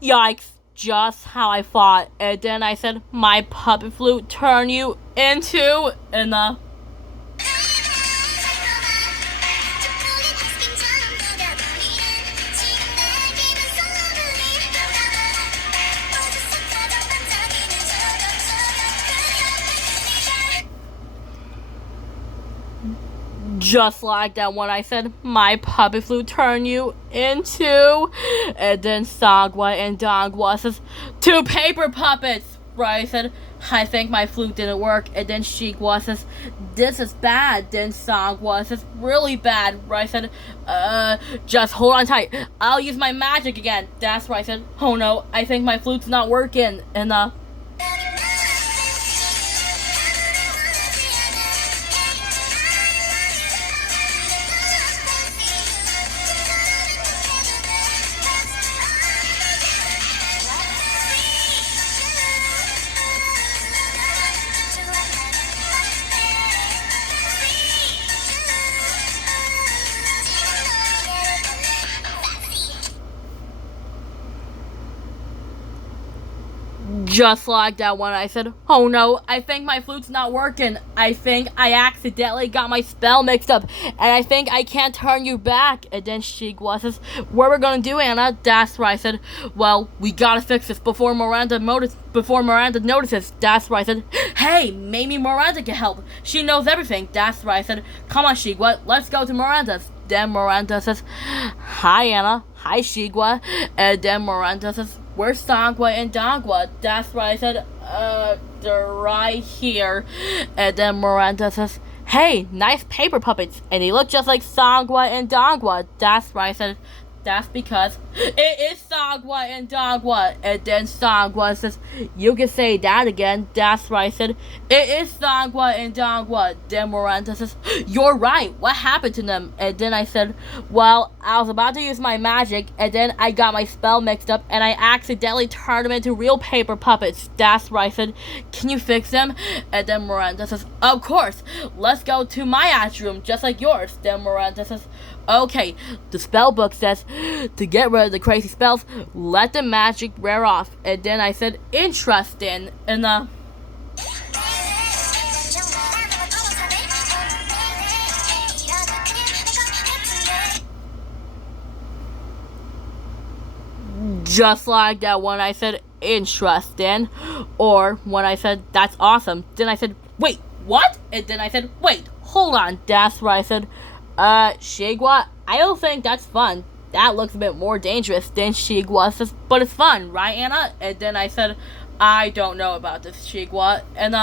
Yikes, just how I thought. And then I said, my puppet flute turn you into, and just like that when I said, my puppet flute turn you into, and then Sagwa and Dongwa says, two paper puppets, right? I said, I think my flute didn't work, and then Shigwa says, this is bad, then Sagwa says, really bad, right? I said, just hold on tight, I'll use my magic again. That's right, I said, oh no, I think my flute's not working, and just like that when I said, oh no, I think my flute's not working. I think I accidentally got my spell mixed up, and I think I can't turn you back. And then Shigwa says, what are we gonna do, Anna? That's right, I said, well, we gotta fix this before Miranda notices. That's right, I said, hey, maybe Miranda can help. She knows everything. That's right, I said, come on, Shigwa, let's go to Miranda's. Then Miranda says, hi, Anna. Hi, Shigwa. And then Miranda says, where's Sangwa and Dongwa? That's right, I said, they're right here. And then Miranda says, hey, nice paper puppets. And they look just like Sangwa and Dongwa. That's right, I said, that's because it is Sagwa and Dongwa. And then Sangwa says, you can say that again. That's right, I said, it is Sagwa and Dongwa. Then Miranda says, you're right, what happened to them? And then I said, well, I was about to use my magic, and then I got my spell mixed up, and I accidentally turned them into real paper puppets. That's right, I said, can you fix them? And then Miranda says, of course, let's go to my ash room, just like yours. Then Miranda says, okay, the spell book says to get rid of the crazy spells, let the magic wear off. And then I said, interesting. And just like that when I said interesting, or when I said that's awesome, then I said, wait, what? And then I said, wait, hold on. That's right, I said, Shigwa, I don't think that's fun. That looks a bit more dangerous than Shigwa says, but it's fun, right, Anna? And then I said, I don't know about this, Shigwa. And